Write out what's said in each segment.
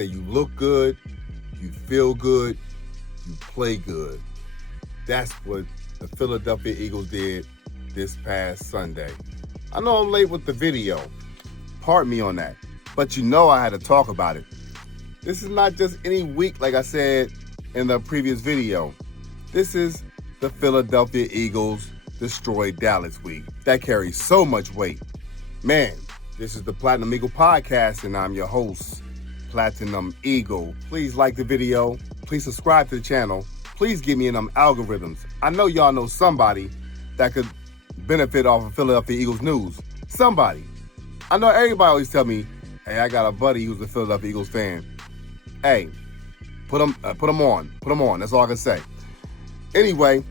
say you look good, you feel good, you play good. That's what the Philadelphia Eagles did this past Sunday. I know I'm late with the video. Pardon me on that. But you know I had to talk about it. This is not just any week, like I said in the previous video. This is the Philadelphia Eagles destroyed Dallas week. That carries so much weight. Man, this is the Platinum Eagle Podcast, and I'm your host, Platinum Eagle. Please like the video. Please subscribe to the channel. Please give me in them algorithms. I know y'all know somebody that could benefit off of Philadelphia Eagles news. Somebody. I know everybody always tell me, hey, I got a buddy who's a Philadelphia Eagles fan. Hey, put him on. Put him on. That's all I can say. Anyway,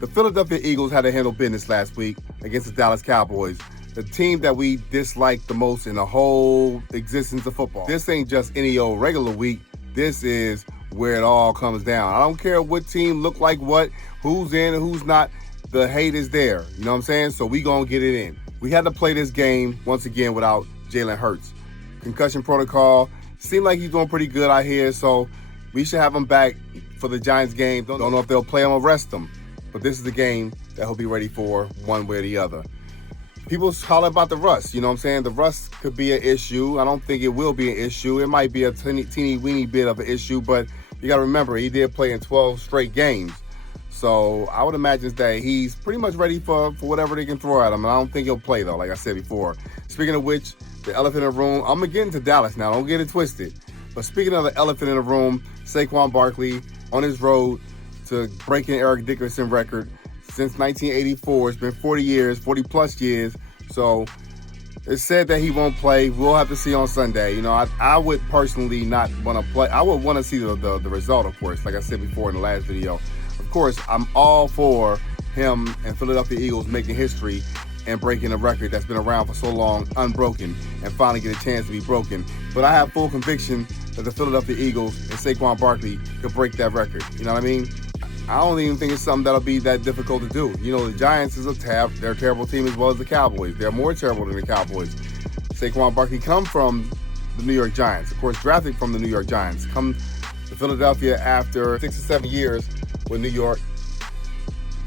the Philadelphia Eagles had to handle business last week against the Dallas Cowboys, the team that we dislike the most in the whole existence of football. This ain't just any old regular week. This is where it all comes down. I don't care what team look like what, who's in and who's not. The hate is there. You know what I'm saying? So we gonna get it in. We had to play this game once again without Jalen Hurts. Concussion protocol. Seemed like he's doing pretty good out here, so we should have him back for the Giants game. Don't know if they'll play him or rest him. But this is the game that he'll be ready for one way or the other. People holler about the rust, you know what I'm saying? The rust could be an issue. I don't think it will be an issue. It might be a teeny weeny bit of an issue, but you got to remember, he did play in 12 straight games. So I would imagine that he's pretty much ready for whatever they can throw at him. And I don't think he'll play, though, like I said before. Speaking of which, the elephant in the room, I'm going to get into Dallas now. Don't get it twisted. But speaking of the elephant in the room, Saquon Barkley on his road to breaking Eric Dickerson record since 1984. It's been 40 years, 40 plus years. So it's said that he won't play. We'll have to see on Sunday. You know, I would personally not want to play. I would want to see the result, of course, like I said before in the last video. Of course, I'm all for him and Philadelphia Eagles making history and breaking a record that's been around for so long, unbroken, and finally get a chance to be broken. But I have full conviction that the Philadelphia Eagles and Saquon Barkley could break that record. You know what I mean? I don't even think it's something that'll be that difficult to do. You know, the Giants is they're a terrible team as well as the Cowboys. They're more terrible than the Cowboys. Saquon Barkley come from the New York Giants. Of course, drafted from the New York Giants. Come to Philadelphia after 6 or 7 years with New York.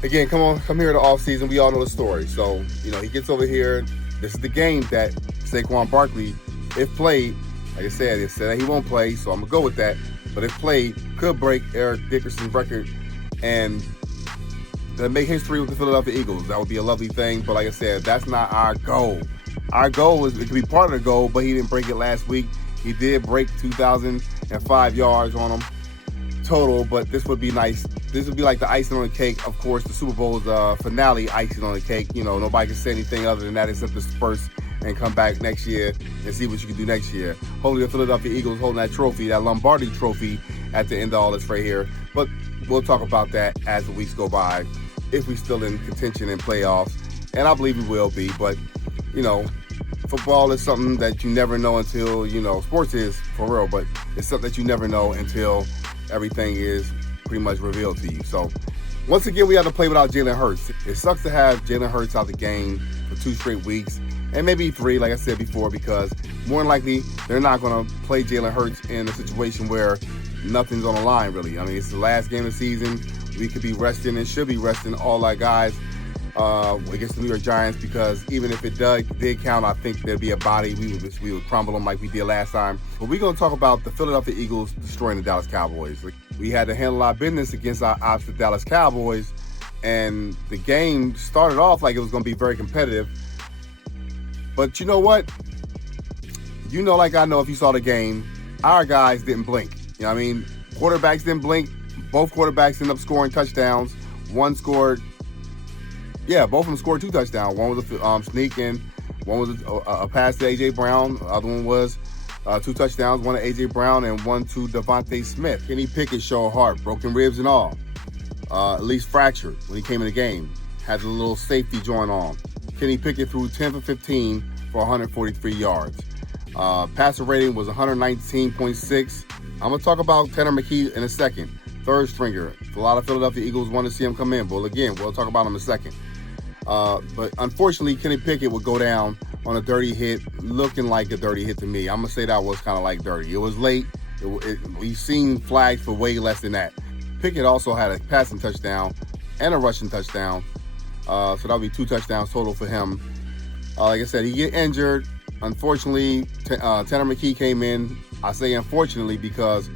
Again, come here to offseason. We all know the story. So, you know, he gets over here. This is the game that Saquon Barkley, if played, like I said, it said that he won't play, so I'm going to go with that. But if played, could break Eric Dickerson's record and make history with the Philadelphia Eagles. That would be a lovely thing. But like I said, that's not our goal. Our goal is, it could be part of the goal, but he didn't break it last week. He did break 2,005 yards on him total, but this would be nice. This would be like the icing on the cake. Of course, the Super Bowl's finale icing on the cake. You know, nobody can say anything other than that except disperse and come back next year and see what you can do next year. Hopefully the Philadelphia Eagles holding that trophy, that Lombardi trophy at the end of all this right here. But we'll talk about that as the weeks go by, if we're still in contention in playoffs. And I believe we will be. But, you know, football is something that you never know until, you know, sports is for real, but it's something that you never know until everything is pretty much revealed to you. So, once again, we have to play without Jalen Hurts. It sucks to have Jalen Hurts out the game for 2 straight weeks, and maybe 3, like I said before, because more than likely, they're not going to play Jalen Hurts in a situation where nothing's on the line, really. I mean, it's the last game of the season. We could be resting and should be resting all our guys against the New York Giants, because even if it did count, I think there'd be a body. We would crumble them like we did last time. But we're going to talk about the Philadelphia Eagles destroying the Dallas Cowboys. We had to handle our business against our opposite Dallas Cowboys, and the game started off like it was going to be very competitive. But you know what? You know, like I know, if you saw the game, our guys didn't blink. You know what I mean? Quarterbacks didn't blink. Both quarterbacks ended up scoring touchdowns. Both of them scored 2 touchdowns. One was a sneak and one was a pass to A.J. Brown. The other one was 2 touchdowns, one to A.J. Brown and one to Devontae Smith. Kenny Pickett showed heart, broken ribs and all. At least fractured when he came in the game. Had a little safety joint on. Kenny Pickett threw 10 for 15 for 143 yards. Passer rating was 119.6. I'm going to talk about Tanner McKee in a second. Third stringer. A lot of Philadelphia Eagles want to see him come in. But again, we'll talk about him in a second. But unfortunately, Kenny Pickett would go down on a dirty hit, looking like a dirty hit to me. I'm going to say that was kind of like dirty. It was late. We've seen flags for way less than that. Pickett also had a passing touchdown and a rushing touchdown. So that'll be 2 touchdowns total for him. Like I said, he get injured. Unfortunately, Tanner McKee came in. I say unfortunately because,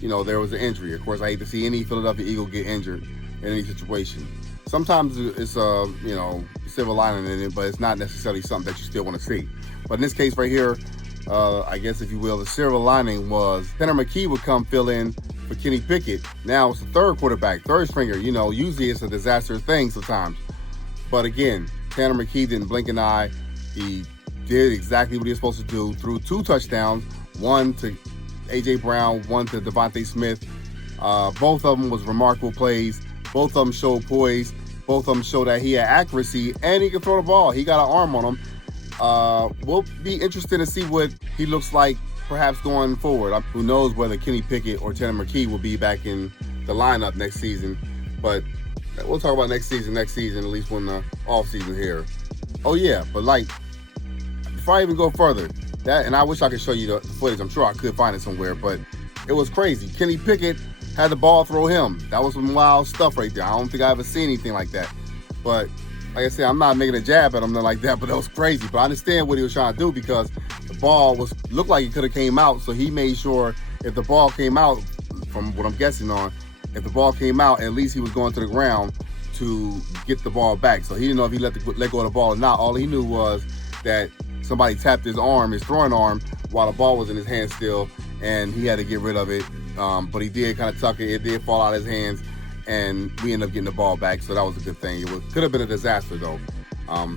there was an injury. Of course, I hate to see any Philadelphia Eagle get injured in any situation. Sometimes it's silver lining in it, but it's not necessarily something that you still want to see. But in this case right here, I guess if you will, the silver lining was Tanner McKee would come fill in for Kenny Pickett. Now it's the third quarterback, third stringer. Usually it's a disastrous thing sometimes. But again, Tanner McKee didn't blink an eye. He did exactly what he was supposed to do. Threw 2 touchdowns, one to A.J. Brown, one to Devontae Smith. Both of them was remarkable plays. Both of them showed poise. Both of them showed that he had accuracy and he could throw the ball. He got an arm on him. We'll be interested to see what he looks like perhaps going forward. Who knows whether Kenny Pickett or Tanner McKee will be back in the lineup next season. But we'll talk about next season, at least when the offseason here. Oh, yeah, but before I even go further, and I wish I could show you the footage. I'm sure I could find it somewhere, but it was crazy. Kenny Pickett had the ball throw him. That was some wild stuff right there. I don't think I ever seen anything like that. But like I said, I'm not making a jab at him, nothing like that, but that was crazy. But I understand what he was trying to do because the ball looked like it could have came out, so he made sure if the ball came out, from what I'm guessing on, if the ball came out, at least he was going to the ground to get the ball back. So he didn't know if he let go of the ball or not. All he knew was that somebody tapped his throwing arm, while the ball was in his hand still, and he had to get rid of it. But he did kind of tuck it. It did fall out of his hands, and we ended up getting the ball back. So that was a good thing. Could have been a disaster, though.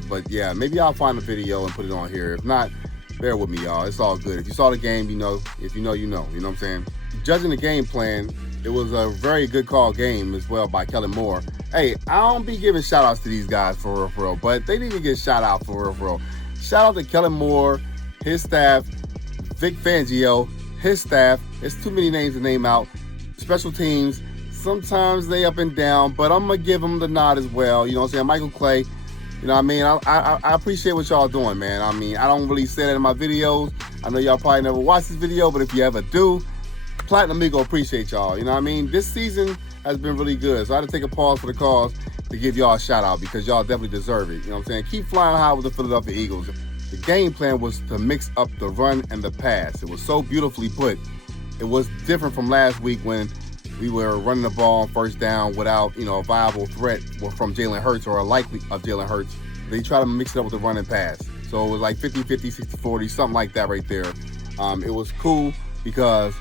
But, yeah, maybe I'll find a video and put it on here. If not, bear with me, y'all. It's all good. If you saw the game, you know. If you know, you know. You know what I'm saying? Judging the game plan, it was a very good call game as well by Kellen Moore. Hey, I don't be giving shout-outs to these guys for real, but they need to get shout-out for real. Shout out to Kellen Moore, his staff, Vic Fangio, his staff. It's too many names to name out. Special teams, sometimes they up and down, but I'm going to give them the nod as well. You know what I'm saying? Michael Clay, you know what I mean? I appreciate what y'all doing, man. I mean, I don't really say that in my videos. I know y'all probably never watched this video, but if you ever do, Platinum Eagle appreciate y'all. You know what I mean? This season has been really good, so I had to take a pause for the cause to give y'all a shout out because y'all definitely deserve it. You know what I'm saying? Keep flying high with the Philadelphia Eagles. The game plan was to mix up the run and the pass. It was so beautifully put. It was different from last week when we were running the ball on first down without, a viable threat from Jalen Hurts or a likely of Jalen Hurts. They try to mix it up with the run and pass. So it was like 50-50, 60-40, something like that right there. It was cool because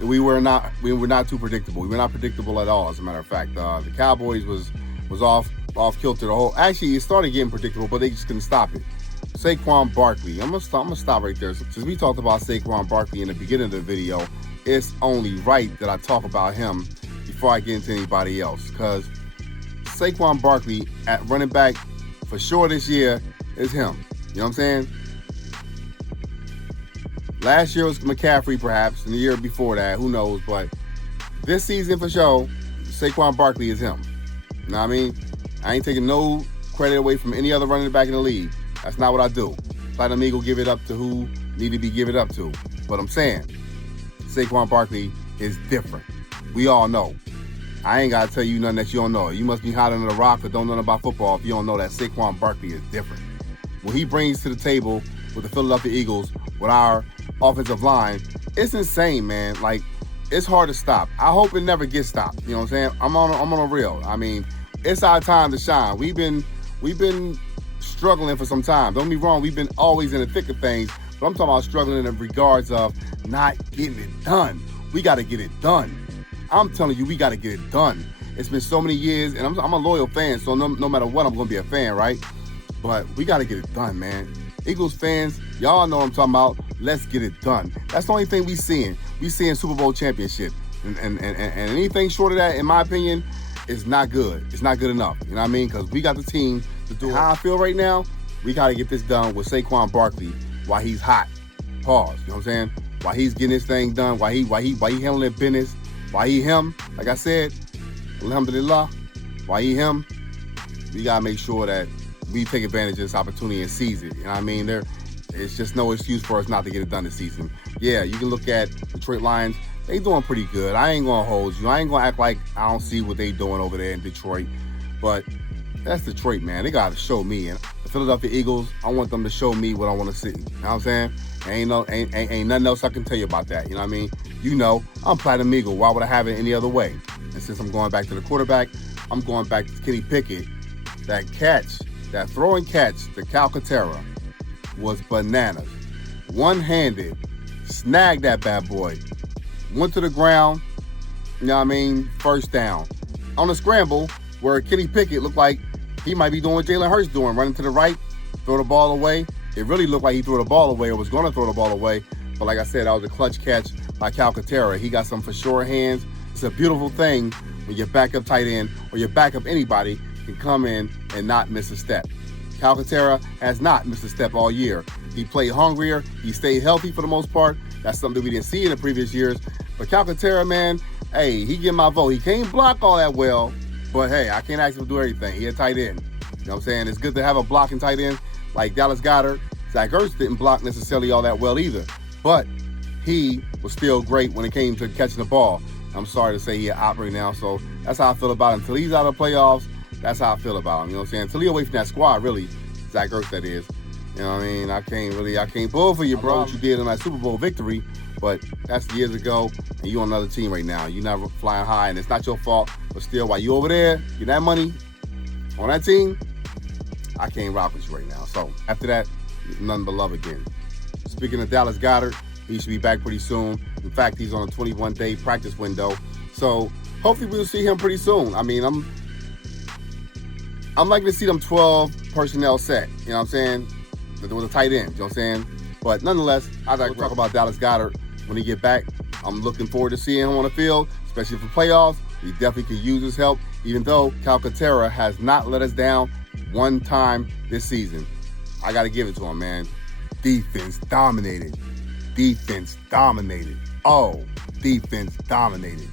we were not too predictable. We were not predictable at all, as a matter of fact. The Cowboys was off kilter. Actually, it started getting predictable, but they just couldn't stop it. Saquon Barkley. I'm gonna stop right there. Since we talked about Saquon Barkley in the beginning of the video, it's only right that I talk about him before I get into anybody else. Because Saquon Barkley at running back for sure this year is him. You know what I'm saying? Last year was McCaffrey, perhaps, and the year before that, who knows? But this season for sure, Saquon Barkley is him. You know what I mean? I ain't taking no credit away from any other running back in the league. That's not what I do. Platinum Eagle give it up to who need to be given up to. But I'm saying, Saquon Barkley is different. We all know. I ain't got to tell you nothing that you don't know. You must be hot under the rock or don't know nothing about football if you don't know that Saquon Barkley is different. What he brings to the table with the Philadelphia Eagles, with our offensive line, it's insane, man. Like, it's hard to stop. I hope it never gets stopped. You know what I'm saying? I'm on a reel. I mean, it's our time to shine. We've been struggling for some time. Don't be wrong, we've been always in the thick of things, but I'm talking about struggling in regards of not getting it done. We got to get it done. I'm telling you, we got to get it done. It's been so many years, and I'm a loyal fan, so no matter what, I'm going to be a fan, right? But we got to get it done, man. Eagles fans, y'all know what I'm talking about. Let's get it done. That's the only thing we seeing. We seeing Super Bowl championship. And anything short of that, in my opinion, is not good. It's not good enough. You know what I mean? Because we got the team to do it. How I feel right now, we got to get this done with Saquon Barkley while he's hot. Pause. You know what I'm saying? While he's getting this thing done, while he handling that business, while he him, like I said, alhamdulillah, while he him, we got to make sure that we take advantage of this opportunity and seize it. You know what I mean? It's just no excuse for us not to get it done this season. Yeah, you can look at Detroit Lions. they doing pretty good. I ain't gonna hold you. I ain't gonna act like I don't see what they doing over there in Detroit. But that's Detroit, man. They gotta show me. And the Philadelphia Eagles, I want them to show me what I want to see. You know what I'm saying? Ain't nothing else I can tell you about that. You know what I mean? You know, I'm Platinum Eagle. Why would I have it any other way? And since I'm going back to the quarterback, I'm going back to Kenny Pickett. That catch, that throwing catch, the Calcaterra, was bananas. One-handed, snagged that bad boy. Went to the ground, you know what I mean, first down. On a scramble where Kenny Pickett looked like he might be doing what Jalen Hurts doing, running to the right, throw the ball away. It really looked like he threw the ball away or was going to throw the ball away. But like I said, that was a clutch catch by Calcaterra. He got some for sure hands. It's a beautiful thing when your backup tight end or your backup anybody can come in and not miss a step. Calcaterra has not missed a step all year. He played hungrier. He stayed healthy for the most part. That's something we didn't see in the previous years. But Calcaterra, man, hey, he get my vote. He can't block all that well, but hey, I can't ask him to do everything. He a tight end. You know what I'm saying? It's good to have a blocking tight end like Dallas Goedert. Zach Ertz didn't block necessarily all that well either, but he was still great when it came to catching the ball. I'm sorry to say he's out right now, so that's how I feel about him. Until he's out of the playoffs, that's how I feel about him. You know what I'm saying? Until he's away from that squad, really, Zach Ertz, that is. You know what I mean? I can't pull for you, bro, what you did in that Super Bowl victory, but that's years ago, and you on another team right now. You're not flying high, and it's not your fault, but still, while you over there, get that money on that team, I can't rock with you right now. So after that, nothing but love again. Speaking of Dallas Goedert, he should be back pretty soon. In fact, he's on a 21-day practice window. So hopefully we'll see him pretty soon. I mean, I'm liking to see them 12 personnel set. You know what I'm saying? With a tight end. You know what I'm saying? But nonetheless, I'd like to talk about Dallas Goedert when he get back. I'm looking forward to seeing him on the field, especially for playoffs. We definitely could use his help, even though Calcaterra has not let us down one time this season. I got to give it to him, man. Defense dominated. Defense dominated. Oh, defense dominated.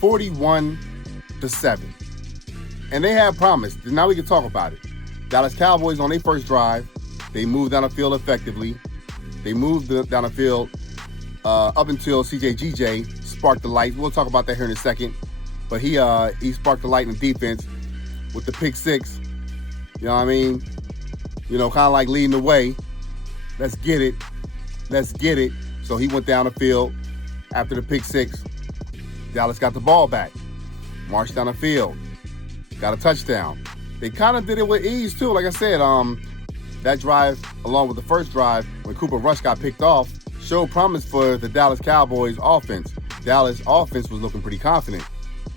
41-7. And they had promised. Now we can talk about it. Dallas Cowboys on their first drive, they moved down the field effectively. They moved down the field up until CJGJ sparked the light. We'll talk about that here in a second. But he sparked the light in the defense with the pick six. You know what I mean? You know, kind of like leading the way. Let's get it. Let's get it. So he went down the field after the pick six. Dallas got the ball back. Marched down the field. Got a touchdown. They kind of did it with ease, too. Like I said, that drive, along with the first drive, when Cooper Rush got picked off, showed promise for the Dallas Cowboys offense. Dallas offense was looking pretty confident,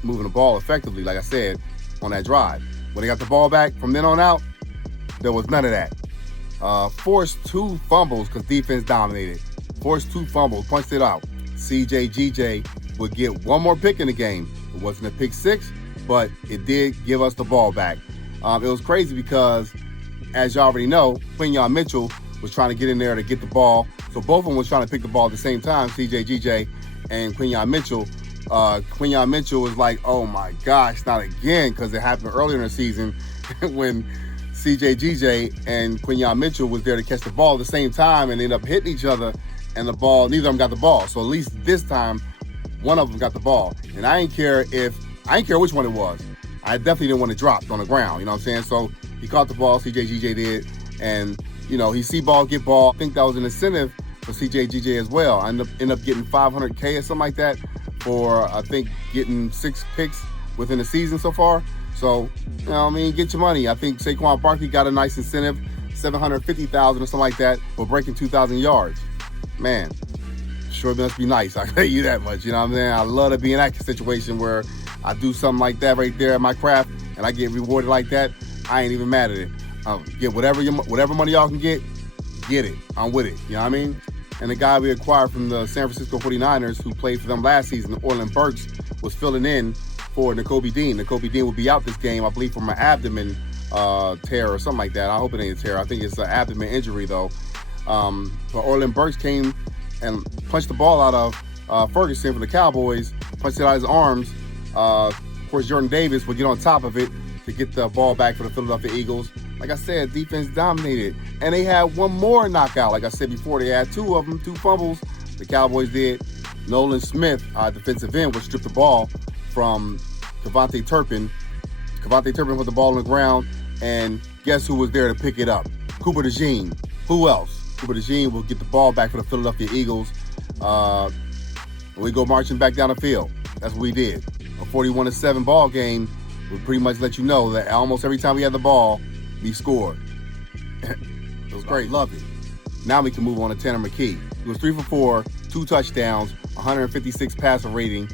moving the ball effectively, like I said, on that drive. When they got the ball back, from then on out, there was none of that. Forced 2 fumbles because defense dominated. Forced 2 fumbles, punched it out. CJGJ would get one more pick in the game. It wasn't a pick six, but it did give us the ball back. It was crazy because, as you already know, Quinyon Mitchell was trying to get in there to get the ball. So both of them was trying to pick the ball at the same time, CJGJ and Quinyon Mitchell. Quinyon Mitchell was like, oh my gosh, not again, because it happened earlier in the season when CJGJ and Quinyon Mitchell was there to catch the ball at the same time and ended up hitting each other, and the ball, neither of them got the ball. So at least this time, one of them got the ball. And I didn't care which one it was. I definitely didn't want it dropped on the ground, you know what I'm saying? So he caught the ball, CJGJ did, and, you know, he see ball, get ball. I think that was an incentive for CJGJ as well. I ended up getting $500K or something like that for, I think, getting 6 picks within the season so far. So, you know what I mean, get your money. I think Saquon Barkley got a nice incentive, $750,000 or something like that for breaking 2,000 yards. Man, sure must be nice. I can tell you that much, you know what I'm saying? I love to be in that situation where I do something like that right there at my craft and I get rewarded like that. I ain't even mad at it. Get whatever money y'all can get it. I'm with it, you know what I mean? And the guy we acquired from the San Francisco 49ers who played for them last season, Orlin Burks, was filling in for Nakobe Dean. Nakobe Dean will be out this game, I believe, from an abdomen tear or something like that. I hope it ain't a tear. I think it's an abdomen injury, though. But Orlin Burks came and punched the ball out of Ferguson for the Cowboys, punched it out of his arms. Of course, Jordan Davis would get on top of it to get the ball back for the Philadelphia Eagles. Like I said, defense dominated. And they had one more knockout. Like I said before, they had 2 of them, 2 fumbles. The Cowboys did. Nolan Smith, defensive end, would strip the ball from Devontae Turpin. Devontae Turpin put the ball on the ground, and guess who was there to pick it up? Cooper DeJean. Who else? Cooper DeJean will get the ball back for the Philadelphia Eagles. We go marching back down the field. That's what we did. A 41-7 ball game would pretty much let you know that almost every time we had the ball, we scored. It was great. Love it. Now we can move on to Tanner McKee. He was 3 for 4, 2 touchdowns, 156 passer rating.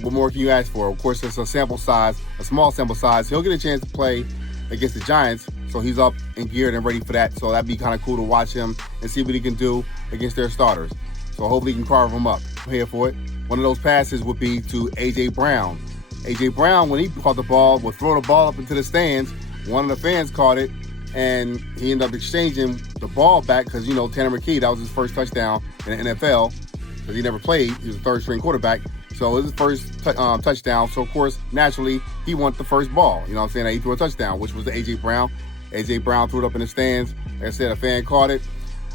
What more can you ask for? Of course, it's a small sample size. He'll get a chance to play against the Giants, so he's up and geared and ready for that. So that'd be kind of cool to watch him and see what he can do against their starters. So hopefully he can carve them up. I'm here for it. One of those passes would be to A.J. Brown. A.J. Brown, when he caught the ball, would throw the ball up into the stands. One of the fans caught it, and he ended up exchanging the ball back because, Tanner McKee, that was his first touchdown in the NFL because he never played. He was a third-string quarterback. So it was his first touchdown. So, of course, naturally, he wanted the first ball. You know what I'm saying? He threw a touchdown, which was to A.J. Brown. A.J. Brown threw it up in the stands. Like I said, a fan caught it,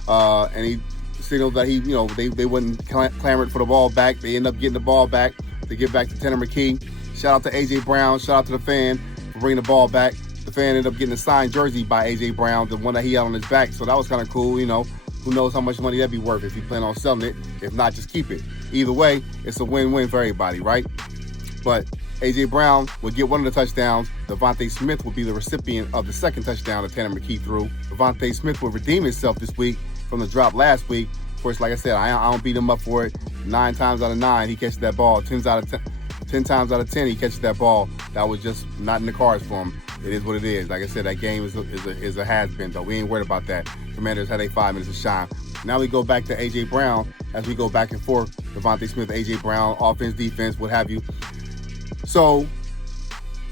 and he signaled that they wouldn't clamor for the ball back. They ended up getting the ball back to get back to Tanner McKee. Shout out to A.J. Brown. Shout out to the fan for bringing the ball back. The fan ended up getting a signed jersey by A.J. Brown, the one that he had on his back. So that was kind of cool, Who knows how much money that'd be worth if you plan on selling it. If not, just keep it. Either way, it's a win-win for everybody, right? But A.J. Brown would get one of the touchdowns. Devontae Smith would be the recipient of the second touchdown that Tanner McKee threw. Devontae Smith would redeem himself this week from the drop last week. Of course, like I said, I don't beat him up for it. 9 times out of 9, he catches that ball. 10 times out of 10, he catches that ball. That was just not in the cards for him. It is what it is. Like I said, that game is a has-been, though. We ain't worried about that. Commanders had 5 minutes of shine. Now we go back to A.J. Brown as we go back and forth. Devontae Smith, A.J. Brown, offense, defense, what have you. So,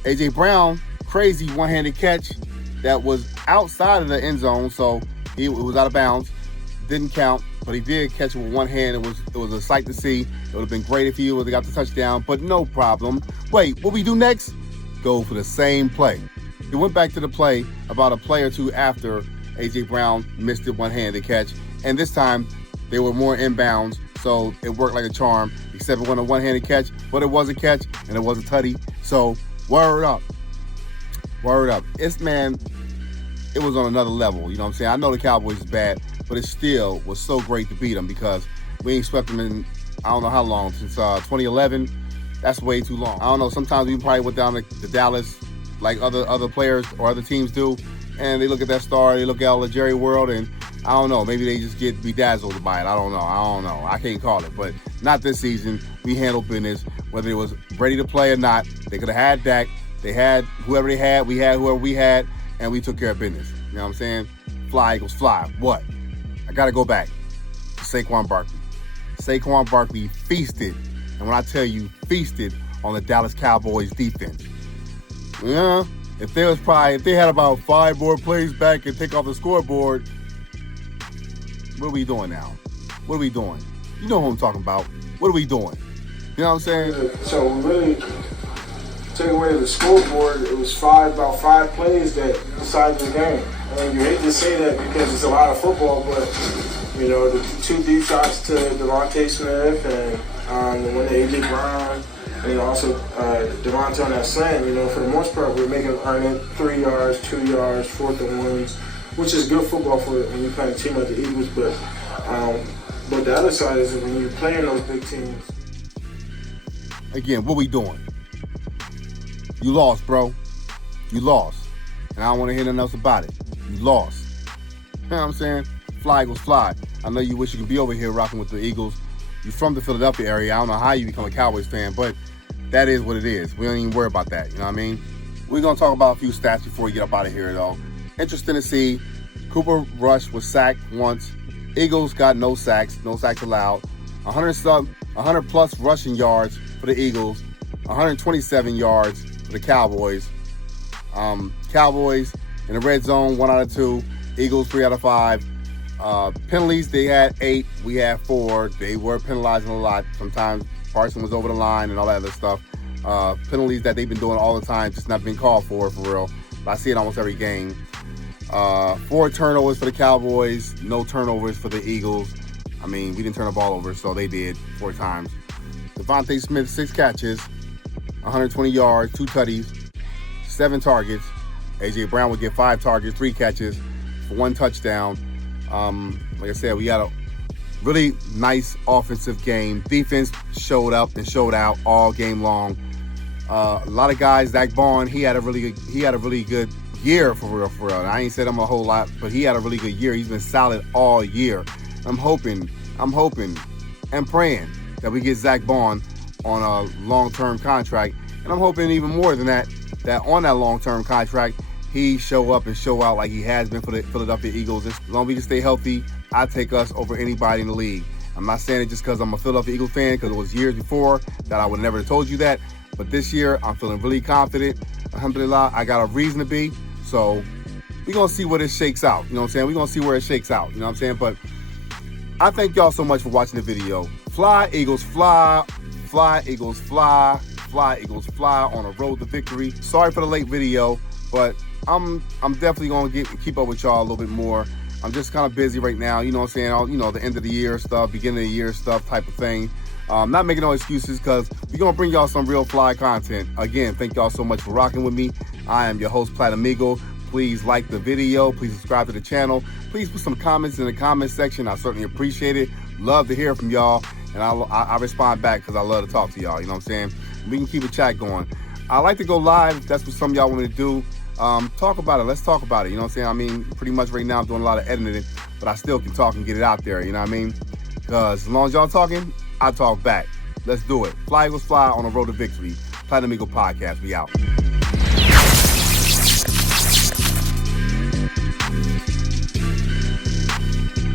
A.J. Brown, crazy one-handed catch that was outside of the end zone, so it was out of bounds. Didn't count, but he did catch it with one hand. It was a sight to see. It would have been great if he would have got the touchdown, but no problem. Wait, what we do next? Go for the same play. He went back to the play about a play or two after A.J. Brown missed it one-handed catch, and this time they were more inbounds, so it worked like a charm, except it wasn't a one-handed catch, but it was a catch, and it was a tutty. So, word up. Word up. It was on another level, you know what I'm saying? I know the Cowboys is bad, but it still was so great to beat them because we ain't swept them in, I don't know how long, since 2011. That's way too long. I don't know, sometimes we probably went down to Dallas like other players or other teams do, and they look at that star, they look at all the Jerry World, and I don't know, maybe they just get bedazzled by it. I don't know. I can't call it, but not this season. We handled business, whether it was ready to play or not. They could have had Dak. They had whoever they had. We had whoever we had, and we took care of business. You know what I'm saying? Fly, Eagles, fly. What? I got to go back to Saquon Barkley. Saquon Barkley feasted, and when I tell you feasted on the Dallas Cowboys defense. Yeah, if they had about 5 more plays back and take off the scoreboard, what are we doing now? What are we doing? You know what I'm talking about. What are we doing? You know what I'm saying? So really, take away the scoreboard, it was about 5 plays that decided the game. And you hate to say that because it's a lot of football, but the 2 deep shots to Devontae Smith and the one to A.J. Brown, and also Devontae on that slant. For the most part, we're making earn it 3 yards, 2 yards, 4th and 1s, which is good football for when you play a team like the Eagles. But the other side is when you're playing those big teams. Again, what we doing? You lost, bro. You lost. And I don't want to hear nothing else about it. You lost. You know what I'm saying? Fly, Eagles, fly. I know you wish you could be over here rocking with the Eagles. You're from the Philadelphia area. I don't know how you become a Cowboys fan, but that is what it is. We don't even worry about that. You know what I mean? We're going to talk about a few stats before we get up out of here, though. Interesting to see. Cooper Rush was sacked once. Eagles got no sacks allowed. 100 plus rushing yards for the Eagles. 127 yards for the Cowboys. Cowboys in the red zone, 1 out of 2. Eagles, 3 out of 5. Penalties, they had 8. We had 4. They were penalizing a lot. Sometimes Parson was over the line and all that other stuff. Penalties that they've been doing all the time, just not being called for real. But I see it almost every game. 4 turnovers for the Cowboys, no turnovers for the Eagles. I mean, we didn't turn the ball over, so they did 4 times. Devontae Smith, 6 catches, 120 yards, 2 tutties, 7 targets. A.J. Brown would get 5 targets, 3 catches, for 1 touchdown. Like I said, we got a really nice offensive game. Defense showed up and showed out all game long. A lot of guys, Zach Bond, he had a really good year for real. I ain't said him a whole lot, but he had a really good year. He's been solid all year. I'm hoping and praying that we get Zach Bond on a long-term contract. And I'm hoping even more than that on that long-term contract, he show up and show out like he has been for the Philadelphia Eagles. As long as we can stay healthy, I take us over anybody in the league. I'm not saying it just because I'm a Philadelphia Eagles fan, because it was years before that I would never have told you that. But this year, I'm feeling really confident. Alhamdulillah, I got a reason to be. So we're going to see where this shakes out. You know what I'm saying? We're going to see where it shakes out. You know what I'm saying? But I thank y'all so much for watching the video. Fly, Eagles, fly. Fly, Eagles, fly. Fly, Eagles, fly on a road to victory. Sorry for the late video, but I'm definitely going to keep up with y'all a little bit more. I'm just kind of busy right now. You know what I'm saying? The end of the year stuff, beginning of the year stuff type of thing. Not making no excuses, because we're going to bring y'all some real fly content. Again, thank y'all so much for rocking with me. I am your host, Platamigo. Please like the video. Please subscribe to the channel. Please put some comments in the comment section. I certainly appreciate it. Love to hear from y'all. And I respond back because I love to talk to y'all. You know what I'm saying? We can keep a chat going. I like to go live if that's what some of y'all want me to do. Talk about it. Let's talk about it. You know what I'm saying? I mean, pretty much right now I'm doing a lot of editing, but I still can talk and get it out there. You know what I mean? Because as long as y'all talking, I talk back. Let's do it. Fly Eagles fly on the road to victory. Platinum Eagle Podcast. We out.